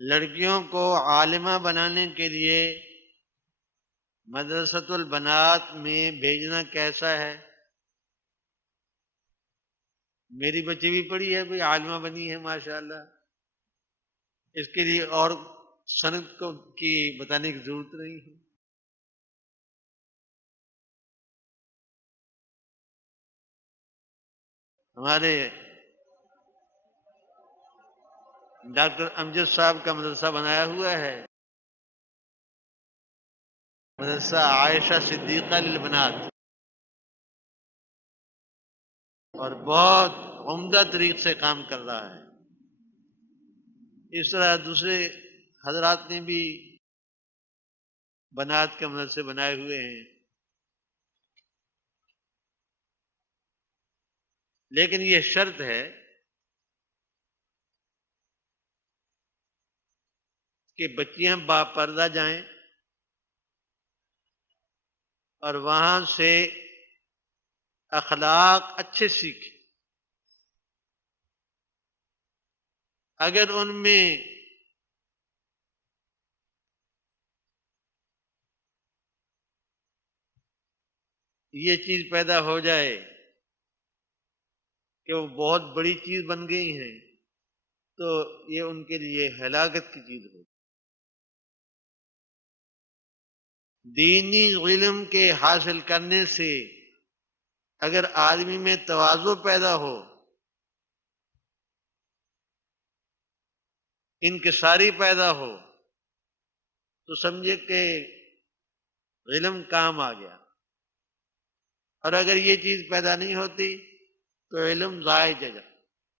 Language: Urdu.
لڑکیوں کو عالمہ بنانے کے لیے مدرسۃ البنات میں بھیجنا کیسا ہے؟ میری بچی بھی پڑھی ہے بھائی، عالمہ بنی ہے ماشاءاللہ. اس کے لیے اور سند کی بتانے کی ضرورت نہیں ہے. ہمارے ڈاکٹر امجد صاحب کا مدرسہ بنایا ہوا ہے، مدرسہ عائشہ صدیقہ للبنات، اور بہت عمدہ طریقے سے کام کر رہا ہے. اس طرح دوسرے حضرات نے بھی بنات کے مدرسے بنائے ہوئے ہیں. لیکن یہ شرط ہے کہ بچیاں باپردہ جائیں اور وہاں سے اخلاق اچھے سیکھیں. اگر ان میں یہ چیز پیدا ہو جائے کہ وہ بہت بڑی چیز بن گئی ہیں تو یہ ان کے لیے ہلاکت کی چیز ہوگی. دینی علم کے حاصل کرنے سے اگر آدمی میں تواضع پیدا ہو، انکساری پیدا ہو، تو سمجھے کہ علم کام آ گیا. اور اگر یہ چیز پیدا نہیں ہوتی تو علم ضائع جائے.